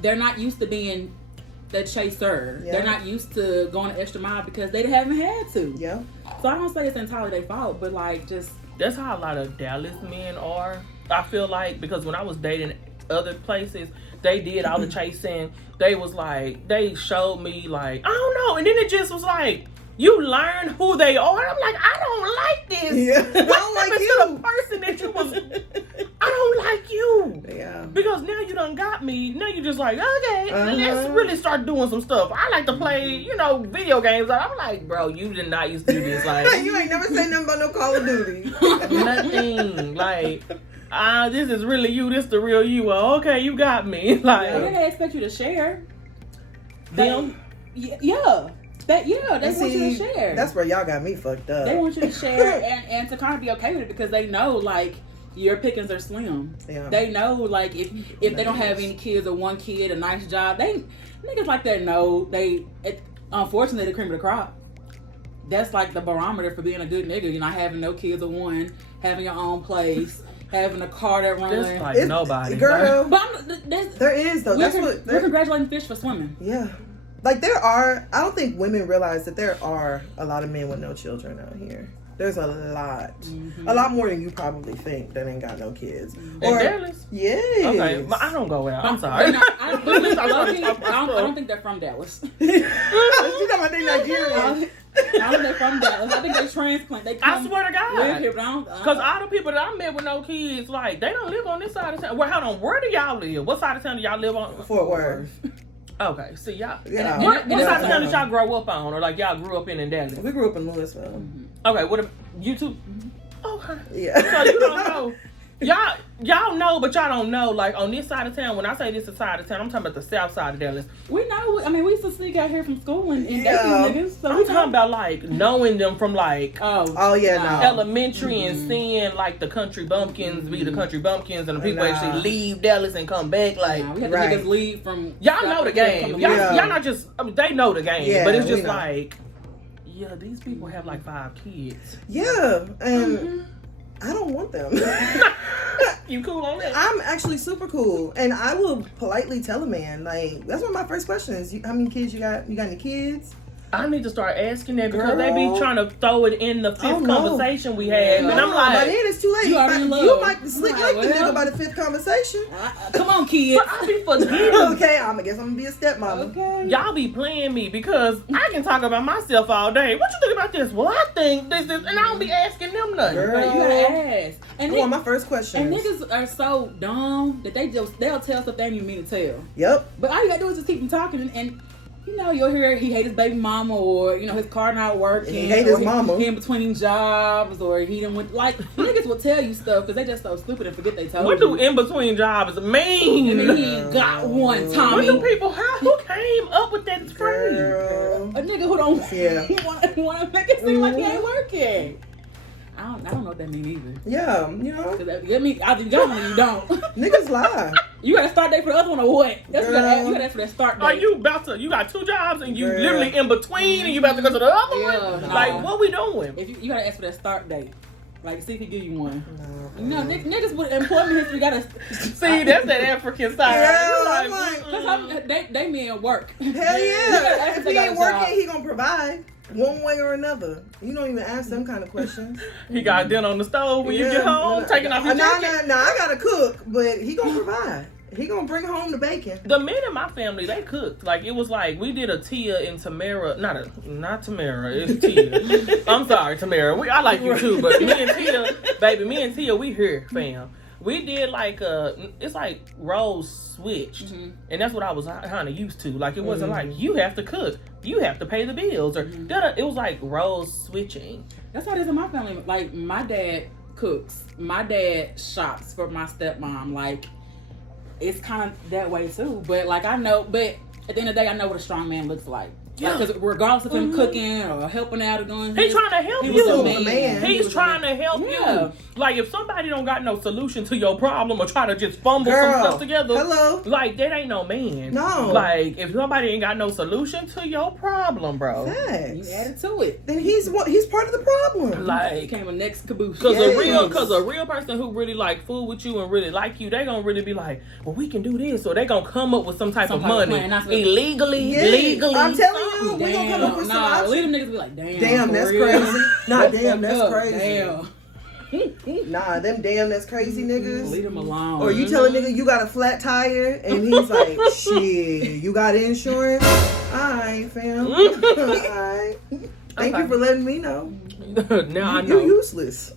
They're not used to being the chaser. They're not used to going an extra mile because they haven't had to. Yeah. So I don't say it's entirely their fault, but like just that's how a lot of Dallas men are. I feel like, because when I was dating other places, they did all the chasing. They was like, they showed me like, I don't know, and then it just was like, you learn who they are. And I'm like, I don't like this. Yeah. I don't like you. The person that you was, I don't like you. Yeah. Because now you done got me. Now you just like, okay, let's really start doing some stuff. I like to play, video games. I'm like, bro, you did not used to do this. Like, you ain't never say nothing about no Call of Duty. Nothing. Like, this is really you. This the real you. Well, okay, you got me. Like, they expect you to share. Them? Yeah. They want you to share. That's where y'all got me fucked up. They want you to share and to kind of be okay with it because they know like your pickings are slim. Yeah. They know like if they don't have any kids or one kid, a nice job, niggas like that know unfortunately the cream of the crop. That's like the barometer for being a good nigga. You're not having no kids or one, having your own place, having a car that runs. Just like nobody. Girl. But there is though. We're congratulating fish for swimming. Yeah. Like I don't think women realize that there are a lot of men with no children out here. There's a lot. A lot more than you probably think that ain't got no kids. Or Dallas? Yes. Okay, but I don't go out. I'm sorry. I don't think they're from Dallas. You talking about they Nigerian? I don't think they're from Dallas. I think they transplant. They come I swear to God. live here, but because all the people that I met with no kids, like, they don't live on this side of town. Well, hold on. Where do y'all live? What side of town do y'all live on? Fort Worth. Okay, see y'all. Yeah. What side of town did y'all grow up on, or like y'all grew up in Dallas? We grew up in Louisville. Okay, what you two? Okay. Yeah. So you don't know. Y'all know, but y'all don't know. Like on this side of town, when I say this side of town, I'm talking about the south side of Dallas. We know. I mean, we used to sneak out here from school and date these niggas. So I'm talking about like knowing them from like elementary and seeing like the country bumpkins be the country bumpkins and the people actually leave Dallas and come back. Like we had the niggas leave from. Y'all know the game. Y'all not just. I mean, they know the game, but it's just like, these people have like 5 kids. Yeah, and I don't want them. You cool on that? I'm actually super cool, and I will politely tell a man, like, that's one of my first questions. How many kids you got? You got any kids? I need to start asking that because they be trying to throw it in the 5th conversation we had, and I'm like, by then it's too late. You might slick like the nigga by the 5th conversation. Come on, kids. But I be forgetting. Okay, I guess I'm gonna be a stepmama. Okay. Y'all be playing me because I can talk about myself all day. What you think about this? Well, I think this, and I don't be asking them nothing. Girl, you gotta ask. And Come on, my first question. And niggas are so dumb that they'll tell stuff they ain't even mean to tell. Yep. But all you gotta do is just keep them talking and you know, you'll hear he hate his baby mama, or you know his car not working. He hate his mama. He in between jobs, or he done went like niggas will tell you stuff because they just so stupid and forget they told what you. What do in between jobs mean? I mean, he ain't got one, Tommy. What do people? Who came up with that phrase? A nigga who don't want to make it seem like he ain't working. I don't know what that mean either. Yeah, you know. That mean either you got one or you don't. Niggas lie. You got a start date for the other one or what? That's what you got to ask for that start date. Are you about to? You got 2 jobs and you literally in between and you about to go to the other one? No. Like what we doing? If you got to ask for that start date. Like, see if he give you one. No, niggas with employment history gotta see. That's that African style. Yeah, like, they men work. Hell yeah! If he ain't working, he gonna provide one way or another. You don't even ask them kind of questions. He got dinner on the stove when you get home, taking off your jacket. No, I gotta cook, but he gonna provide. He gonna bring home the bacon. The men in my family, they cooked. Like, it was like, we did a Tia and Tamara. Not Tamara, it's Tia. I'm sorry, Tamara. I like you too, but me and Tia, we here, fam. We did like it's like roles switched. And that's what I was kind of used to. Like, it wasn't like, you have to cook. You have to pay the bills. Or it was like roles switching. That's how it is in my family. Like, my dad cooks. My dad shops for my stepmom. Like, it's kind of that way too, but like I know, but at the end of the day, I know what a strong man looks like. Yeah. Because regardless of him cooking or helping out or doing, he's trying to help you. He's trying to help you. Like if somebody don't got no solution to your problem or try to just fumble some stuff together, like that ain't no man. No. Like if somebody ain't got no solution to your problem, bro, you added to it. Then he's part of the problem. Like he became a next caboose. Because a real person who really like fool with you and really like you, they gonna really be like, well, we can do this, or they gonna come up with some type of money illegally, legally. I'm telling you, we gonna come up with some options. Leave them niggas be like, damn, that's crazy. Nah, damn, that's crazy. Damn. Nah, them damn, that's crazy niggas. Leave them alone. Or you tell a nigga you got a flat tire and he's like, shit, you got insurance? Alright, fam. Alright. Thank you for letting me know. Now I know. You're useless.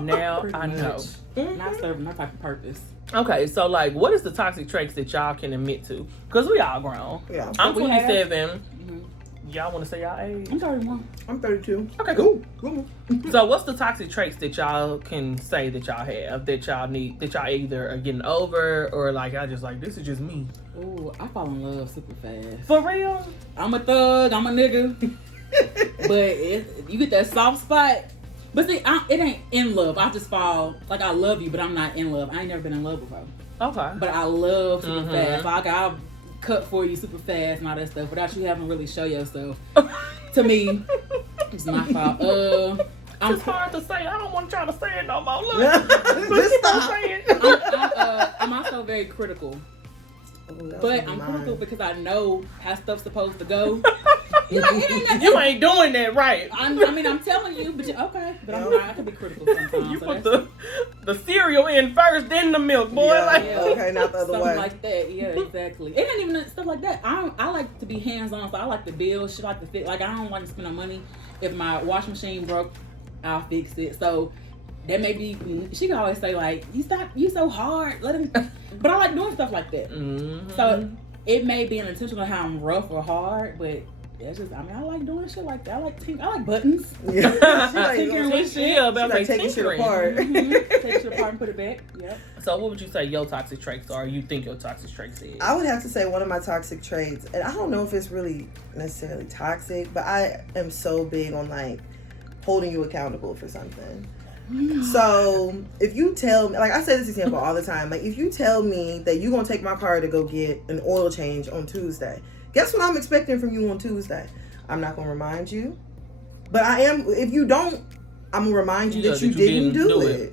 Now I know. Not serving that type of purpose. Okay, so like, what is the toxic traits that y'all can admit to? Because we all grown. Yeah. I'm 27. Y'all want to say y'all age? I'm 31. I'm 32. Okay, cool. So what's the toxic traits that y'all can say that y'all have, that y'all need, that y'all either are getting over or like, I just like, this is just me? Ooh, I fall in love super fast. For real? I'm a thug. I'm a nigga. But you get that soft spot. But see, it ain't in love. I just fall, like I love you, but I'm not in love. I ain't never been in love before. Okay. But I love super fast. Like I'll cut for you super fast and all that stuff without you having to really show yourself. To me, it's my fault. It's hard to say. I don't want to try to say it no more. Look. Just stop. I'm also very critical. But I'm critical because I know how stuff's supposed to go. You ain't doing that right. I mean, I'm telling you, but okay. But I can be critical sometimes. You put the cereal in first, then the milk, boy. Okay, not the other way. Something like that. Yeah, exactly. It ain't even stuff like that. I like to be hands-on, so I like to build. Shit like to fit. Like, I don't like to spend no money. If my washing machine broke, I'll fix it. So that may be, she can always say like, you so hard. Let him. But I like doing stuff like that. So it may be an intention of how I'm rough or hard, but That's just, I mean, I like doing shit like that. I like buttons. Yeah. She like, Tinkering with shit. Yeah, about like taking shit apart. Take shit apart and put it back. Yep. So what would you say your toxic traits are? You think your toxic traits is? I would have to say one of my toxic traits, and I don't know if it's really necessarily toxic, but I am so big on like holding you accountable for something. So if you tell me, like I say this example all the time, like if you tell me that you're gonna take my car to go get an oil change on Tuesday, guess what I'm expecting from you on Tuesday? I'm not gonna remind you, but I am. If you don't, I'm gonna remind you that you didn't do it.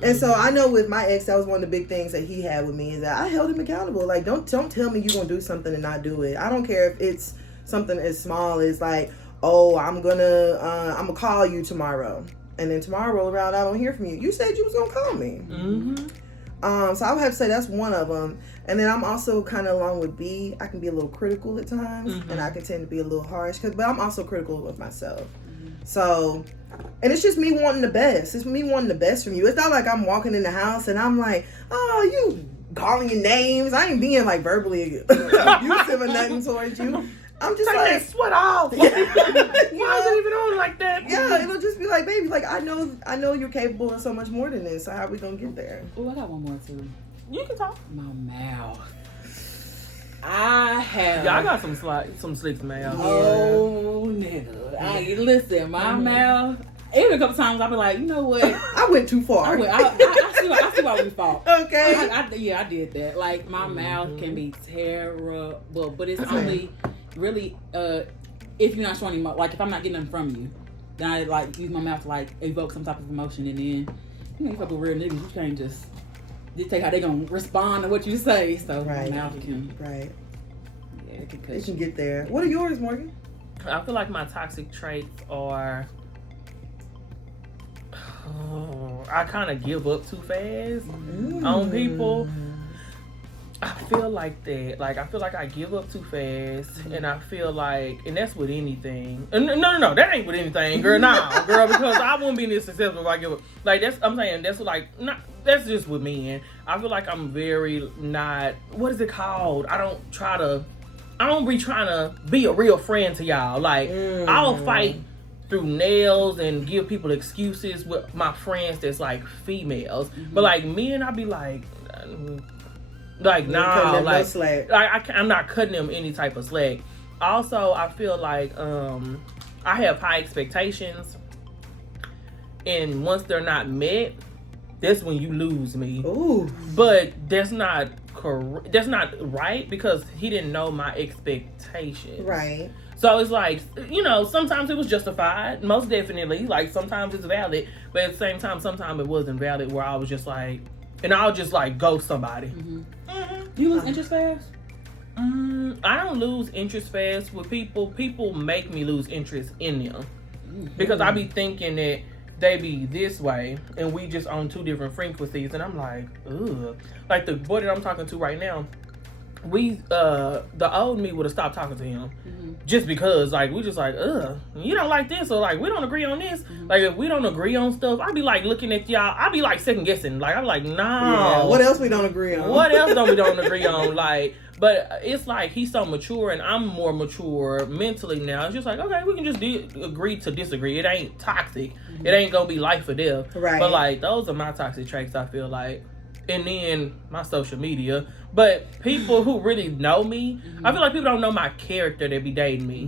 And so I know with my ex, that was one of the big things that he had with me, is that I held him accountable. Like, don't tell me you're gonna do something and not do it. I don't care if it's something as small as like, oh, I'm gonna call you tomorrow, and then tomorrow roll around, I don't hear from you. You said you was gonna call me. Mm-hmm. So I would have to say that's one of them. And then I'm also kind of along with B. I can be a little critical at times, and I can tend to be a little harsh. But I'm also critical of myself. So, and it's just me wanting the best. It's me wanting the best from you. It's not like I'm walking in the house and I'm like, oh, you calling your names. I ain't being like verbally abusive or nothing towards you. I'm just like, sweat off. Why is it even on like that? Yeah, it'll just be like, baby, like I know you're capable of so much more than this. So how are we gonna get there? Oh, I got one more too. You can talk. My mouth. I got some slicks mouth. Oh, nigga. Listen, my mouth. Even a couple times I'll be like, you know what? I went too far. I see why we fought. Okay. I did that. Like, my mouth can be terrible, but it's only really if you're not showing emotion. Like, if I'm not getting them from you, then I like use my mouth to like evoke some type of emotion, and then you fuck with real niggas, you can't just dictate how they gonna respond to what you say. So my mouth can yeah, it can get there. What are yours, Morgan? I feel like my toxic traits are I kind of give up too fast on people. I feel like that. Like, I feel like I give up too fast, and I feel like, and that's with anything. No, that ain't with anything, girl. Nah, girl, because I wouldn't be this successful if I give up. Like, I'm saying, that's like, not. That's just with me, and I feel like I'm very not. What is it called? I don't be trying to be a real friend to y'all. Like, I'll fight through nails and give people excuses with my friends that's like females, but like men, I'll be like nah, like I'm not cutting them any type of slack. Also, I feel like I have high expectations, and once they're not met, that's when you lose me. Ooh. But that's not correct. That's not right, because he didn't know my expectations. Right. So it's like, sometimes it was justified, most definitely. Like, sometimes it's valid, but at the same time, sometimes it wasn't valid, where I was just like, and I'll just like ghost somebody. You lose interest fast? I don't lose interest fast with people. People make me lose interest in them, because I be thinking that they be this way and we just on two different frequencies, and I'm like, ugh. Like the boy that I'm talking to right now, the old me would have stopped talking to him just because, like, we just like, you don't like this, or like we don't agree on this. Like, if we don't agree on stuff, I be like looking at y'all, I be like second guessing. Like, I'm like, nah. Yeah, what else we don't agree on? What else don't we don't agree on? Like, but it's like he's so mature and I'm more mature mentally now. It's just like, okay, we can just agree to disagree. It ain't toxic. It ain't gonna be life or death. Right. But like, those are my toxic traits, I feel like. And then my social media. But people who really know me, I feel like people don't know my character that be dating me.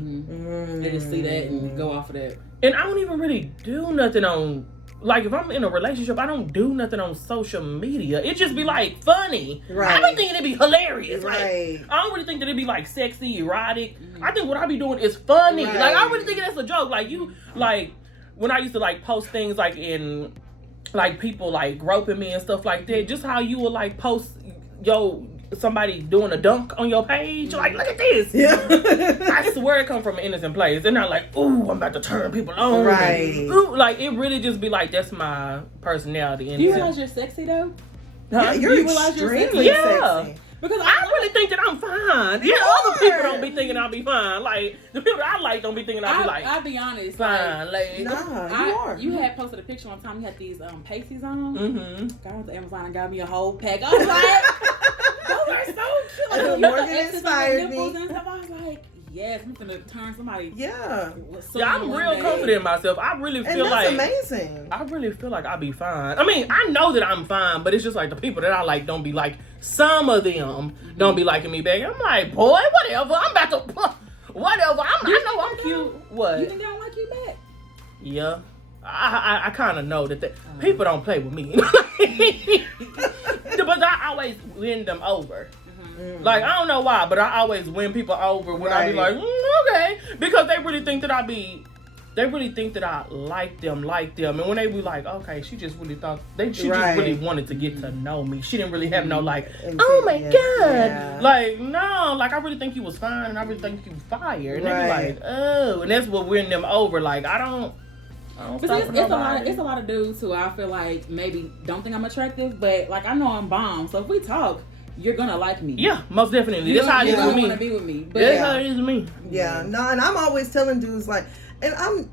They just see that and go off of that. And I don't even really do nothing on, like, if I'm in a relationship, I don't do nothing on social media. It just be like funny. Right. I be thinking it'd be hilarious. Right. Like, I don't really think that it'd be like sexy, erotic. I think what I be doing is funny. Right. Like, I really think that's a joke. Like, like, when I used to like post things like in, like, people like groping me and stuff like that, just how you would like post somebody doing a dunk on your page, like, look at this. Yeah. I swear it come from an innocent place. They're not like, ooh, I'm about to turn people on. Right. And, ooh, like, it really just be like, that's my personality. Do you realize you're sexy though? Yeah, you're extremely sexy. Because I really think that I'm fine. Yeah, other people don't be thinking I'll be fine. Like, the people I like don't be thinking I'll be like, I'll be honest. fine, like, nah, you are. You had posted a picture one time. You had these pasties on. Mm-hmm. I went to Amazon and got me a whole pack. I was like, those are so cute. Like, Morgan inspired me. And stuff. I was like, yes, I'm gonna turn somebody. Yeah. Yeah, I'm real confident in myself. I really And feel that's like amazing. I really feel like I'll be fine. I mean, I know that I'm fine, but it's just like the people that I like don't be like. Some of them don't be liking me back. I'm like, boy, whatever. I'm about to, whatever. I know I'm cute. What? You think they don't like you back? Yeah. I kind of know that people don't play with me. But I always win them over. Like, I don't know why, but I always win people over when I be like, okay. Because they really think that I like them. And when they be like, okay, she just really wanted to get to know me. She didn't really have no like, oh my God. Yeah. Like, no, like I really think you was fine and I really think you fired. And they be like, oh, and that's what win them over. Like, I don't but it's a lot of dudes who I feel like maybe don't think I'm attractive, but like I know I'm bomb. So if we talk, you're gonna like me. Yeah, most definitely. That's how it is with me. Wanna be with me. But that's how it is with me. Yeah, no, and I'm always telling dudes like, and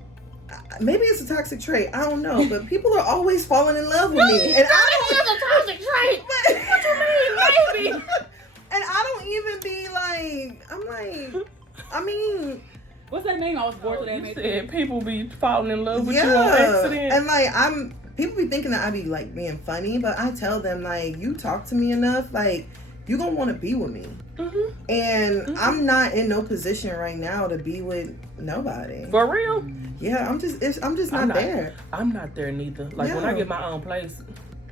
maybe it's a toxic trait. I don't know, but people are always falling in love with me, and I don't have a toxic trait. What you mean, baby? And I don't even be like, I mean. What's that name? I was bored today. You said people be falling in love with you on accident. And like people be thinking that I be like being funny, but I tell them like, you talk to me enough, like you gonna want to be with me. And I'm not in no position right now to be with nobody. For real? Yeah, I'm just not there. I'm not there neither. Like when I get my own place.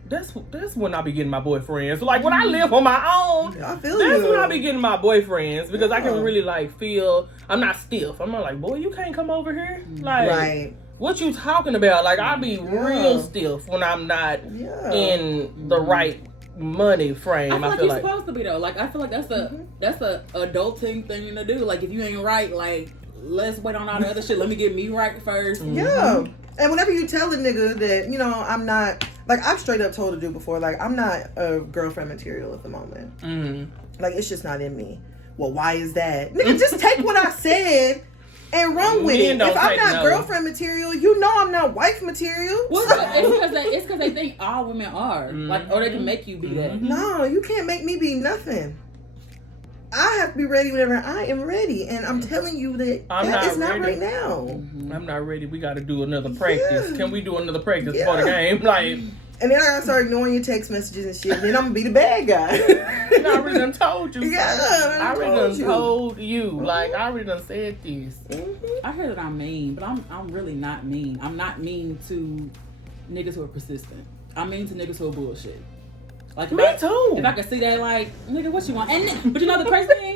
That's when I be getting my boyfriends. So like when I live on my own, that's when I be getting my boyfriends because I can really like feel I'm not stiff. I'm not like, boy, you can't come over here. Like, what you talking about? Like I be real stiff when I'm not in the right money frame. I feel like you're supposed to be though. Like I feel like that's a adulting thing to do. Like if you ain't right, like let's wait on all the other shit. Let me get me right first. Yeah. And whenever you tell a nigga that, you know, I'm not, like, I've straight up told a dude before, like, I'm not a girlfriend material at the moment. Like, it's just not in me. Well, why is that? Nigga, just take what I said and run with it. If I'm not girlfriend material, you know I'm not wife material. Well, it's because they think all women are. Like, or they can make you be that. No, you can't make me be nothing. I have to be ready whenever I am ready, and I'm telling you that it's not right now. I'm not ready. We got to do another practice. Can we do another practice before the game? Like, and then I gotta start ignoring your text messages and shit. And then I'm gonna be the bad guy. I already done told you. I already done told you. Like I already done said this. I heard that I'm mean, but I'm really not mean. I'm not mean to niggas who are persistent. I'm mean to niggas who are bullshit. Like me too. If I could see that, like, nigga, what you want? But you know the crazy thing?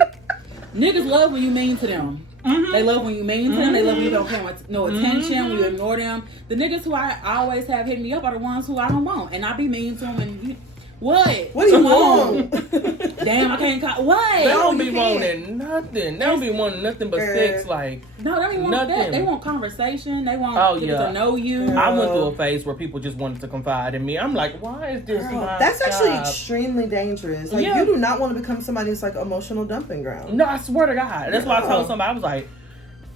Niggas love when you mean to them. They love when you mean to them. They love when you don't pay no attention, when you ignore them. The niggas who I always have hit me up are the ones who I don't want. And I be mean to them and what do you want? Damn, I can't call. What? They don't be wanting nothing. They don't be wanting nothing but sex. Like no, they don't even want that. They want conversation. They want people to know you. I went through a phase where people just wanted to confide in me. I'm like, why is this? That's actually extremely dangerous. Like you do not want to become somebody's like emotional dumping ground. No, I swear to God. That's why I told somebody. I was like,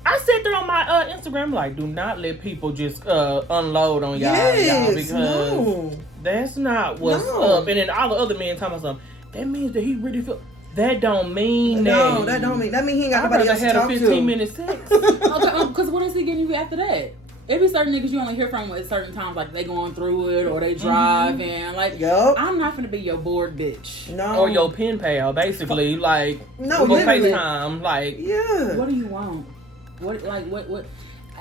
I said that on my Instagram, like, do not let people just unload on y'all, because that's not what's up. And then all the other men talking about something. That means that he really feel. That don't mean that. No, that don't mean. That mean he ain't got nobody else to talk to. I had a 15-minute sex. Okay, because what is he getting you after that? It be certain niggas you only hear from at certain times, like they going through it or they driving. Like, I'm not gonna be your bored bitch. No. Or your pen pal, basically. Like, no, go FaceTime. Like, what do you want? What?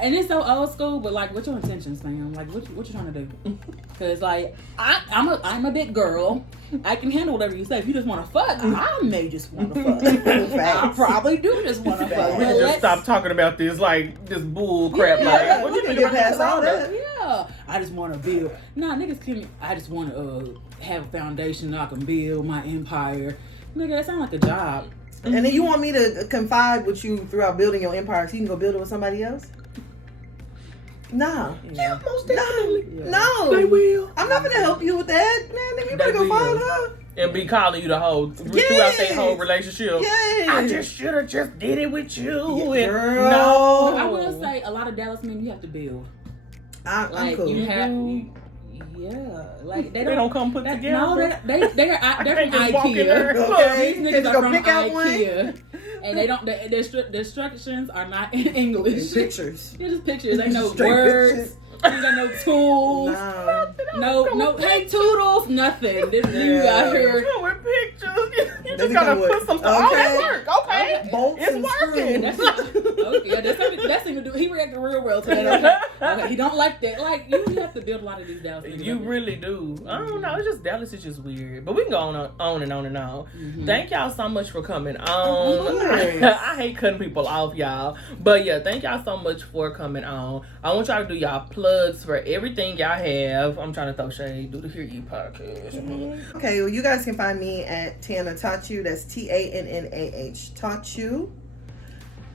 And it's so old school, but like, what's your intentions, fam? Like, what you trying to do? Because like, I'm a big girl. I can handle whatever you say. If you just want to fuck, I may just want to fuck. I probably do just want to fuck. We just stop talking about this like this bull crap. Like, what you think about past all that? Yeah, I just want to build. Nah, niggas can. I just want to have a foundation that I can build my empire. Nigga, that sound like a job. And then you want me to confide with you throughout building your empire so you can go build it with somebody else? Nah. Yeah, most definitely. No. They will. I'm not gonna help you with that. Man, nigga, you better go find her. And be calling you the whole throughout their whole relationship. I just should have just did it with you. Yeah, girl. No. I will say a lot of Dallas men you have to build. I'm cool. You have like they don't come put together. No, they're from IKEA. Okay, these niggas are from pick out IKEA. And they don't. The instructions are not in English. Pictures. They're just pictures. Ain't no Straight words. pictures. Ain't got no tools. No. Hey, toodles. Nothing. This you out here. Come with pictures. You They just gotta come with- put some stuff. Oh, okay. that work. Okay. Bolts It's and working. screws. Okay, that's even do. He reacted real well to that. Okay, he don't like that. Like you have to build a lot of these Dallas. You really do. I don't know. It's just Dallas is just weird. But we can go on and on and on. Mm-hmm. Thank y'all so much for coming on. course. I hate cutting people off, y'all. But yeah, thank y'all so much for coming on. I want y'all to do y'all plugs for everything y'all have. I'm trying to throw shade. Do the Hear Ye podcast. Okay, well, you guys can find me at Tannah Taught You. That's TANNAH Taught You.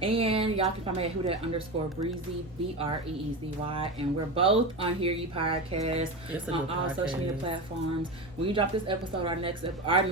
And y'all can find me at _breezy BREEZY. And we're both on Hear Ye Podcast It's a on good all podcast. social media platforms. When you drop this episode, our new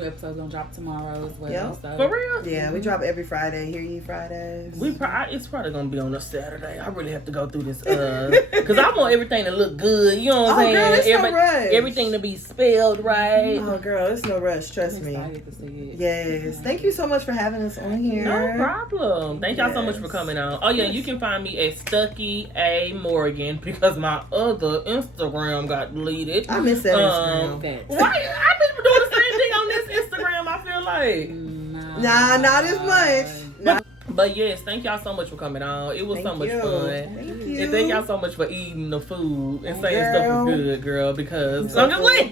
episode's gonna drop tomorrow as well. Yep. So. For real? Yeah, we drop every Friday. Hear Ye Fridays. It's probably gonna be on a Saturday. I really have to go through this because I want everything to look good. You know what I'm saying? Girl, it's no rush. Everything to be spelled right. Oh, girl, it's no rush. Trust I'm me. excited to see it. Yes. Thank you so much for having us on here. No problem. Thank y'all so much for Yes. coming on. Oh yeah, you can find me at Stucky A Morgan because my other Instagram got deleted. I miss that Instagram. Facts. Why? I've been doing the same thing on this Instagram. I feel like. Nah, not as much. Nah. But yes, thank y'all so much for coming on. It was so Thank much you. fun. Thank you. And thank y'all so much for eating the food and saying Girl. stuff was good, girl. Because so I'm just lit.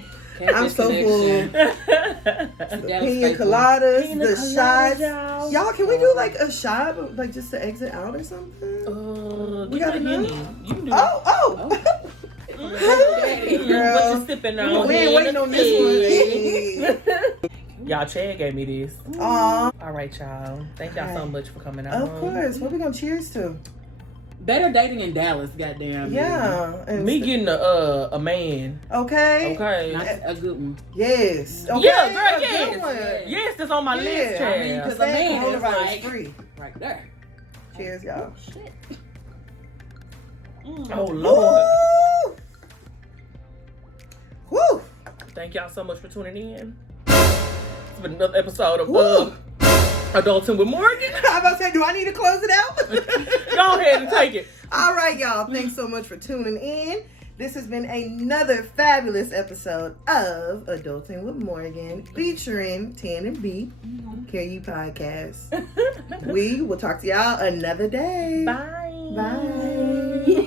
I'm so full. Piña Coladas, Piña the Colada, shots. y'all. Y'all, can we do like a shot, like just to exit out or something? We got got a enough? Henny. You can do that. Oh. Girl. What you sipping on? We ain't waiting on this one. Y'all, Chad gave me this. Aw, All right, y'all. Thank y'all so Alright. much for coming on. of course. What we gonna cheers to? Better dating in Dallas, goddamn. Yeah. and Me getting a man. Okay. Okay. Not a good one. Yes. Okay. Yeah, girl, a yes. good one. Yes, that's on my Yeah, list, I Chad. mean, 'cause Stay a man is coronavirus like- free. Right there. Cheers, y'all. Shit. Oh, Lord. Woo! Woo! Thank y'all so much for tuning in. It's been another episode of Woo. Adulting with Morgan. I was about to say, do I need to close it out? Go ahead and take it. All right, y'all. Thanks so much for tuning in. This has been another fabulous episode of Adulting with Morgan featuring Tannah and Bre, HearYePodast. We will talk to y'all another day. Bye. Bye.